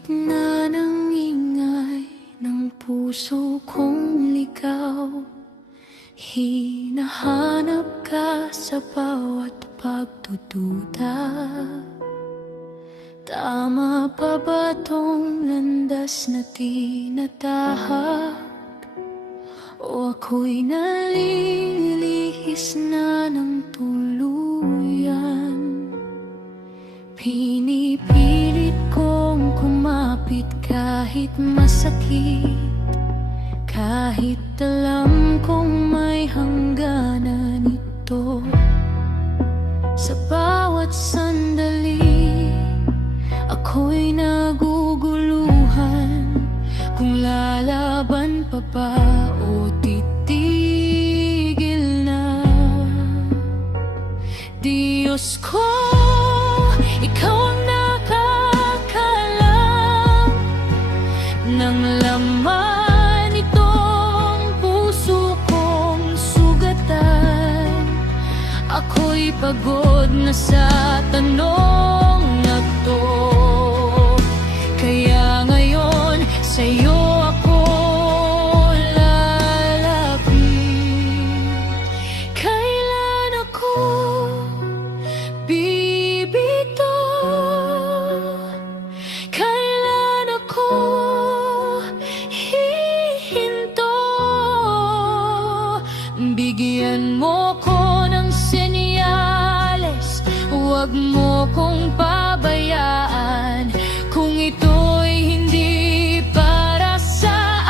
gitna ng ingay ng puso kong ligaw, hinahanap ka sa bawat pagdududa. Tama pa ba tong landas na tinatahak? O ako'y nalilihis na ng tuluyan? Pinipilit kong kumapit kahit masakit, kahit alam kong may hangganan ito. Sa bawat sandali, ako'y naguguluhan kung lalaban pa ba o titigil na. Diyos ko, ikaw ang nakakalam ng laman itong puso kong sugatan. Ako'y pagod na sa tanong na to, kaya ngayon sa'yo ako lalapit. Kailan ako bibitaw? Kailan ako hihinto? Bigyan mo ko ng senyales, huwag mo kong pabayaan. Kung ito'y hindi para sa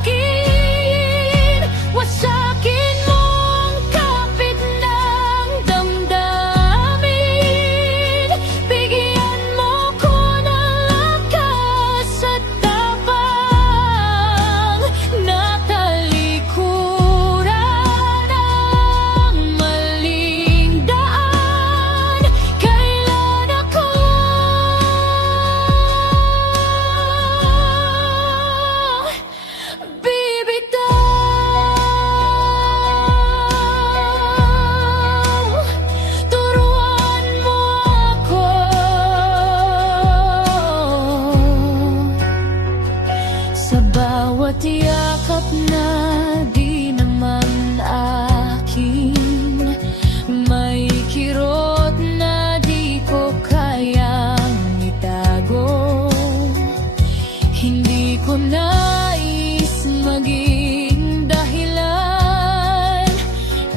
akin, wasakin mo ang kapit ng damdamin. Bigyan mo ko ng lakas at tapang na talikuran ang maling daan. Kailan ako bibitaw? Turuan mo ako sa bawat yakap na di naman akin. May kirot na di ko kayang itago. Hindi ko nais maging dahilan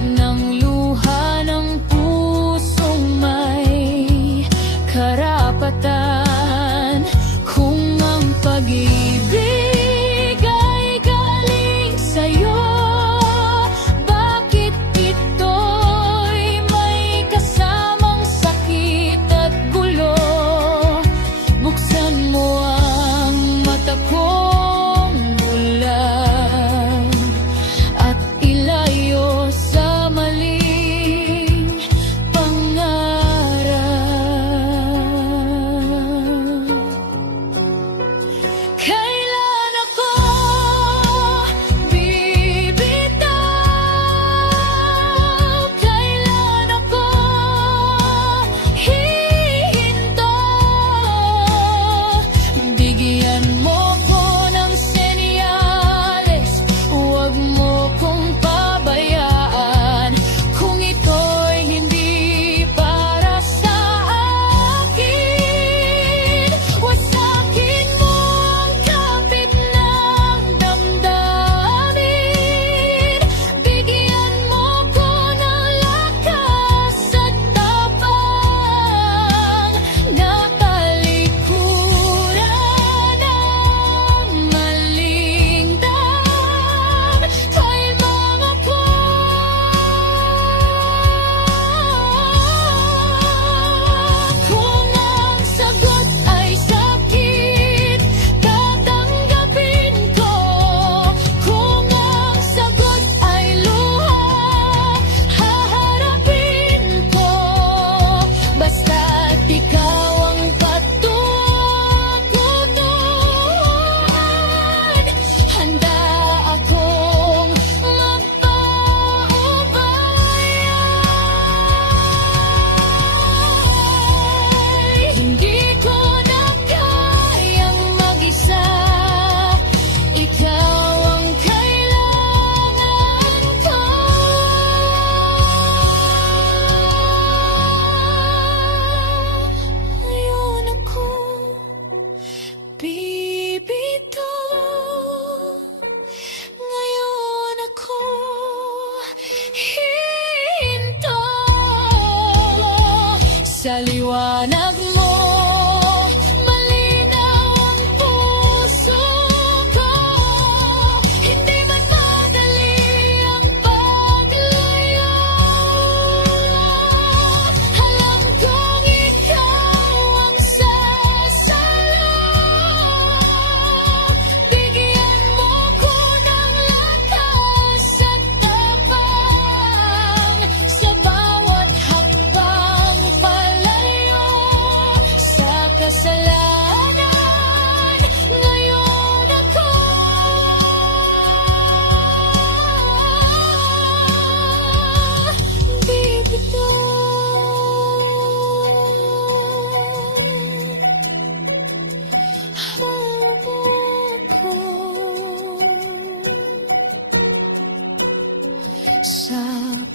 ng luha ng pusong may karapatan. Kung ang pag-ibig ay galing sa'yo, bakit ito'y may kasamang sakit at gulo? Buksan mo ang mata kong bulag.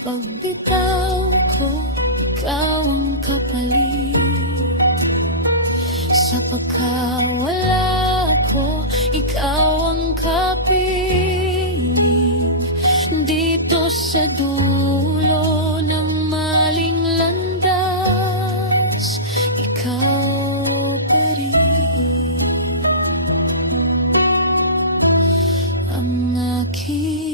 Pag bitaw ko, ikaw ang kapalit. Sa pagkawala ko, ikaw ang kapiling. Dito sa dulo ng maling landas, ikaw pa rin ang aking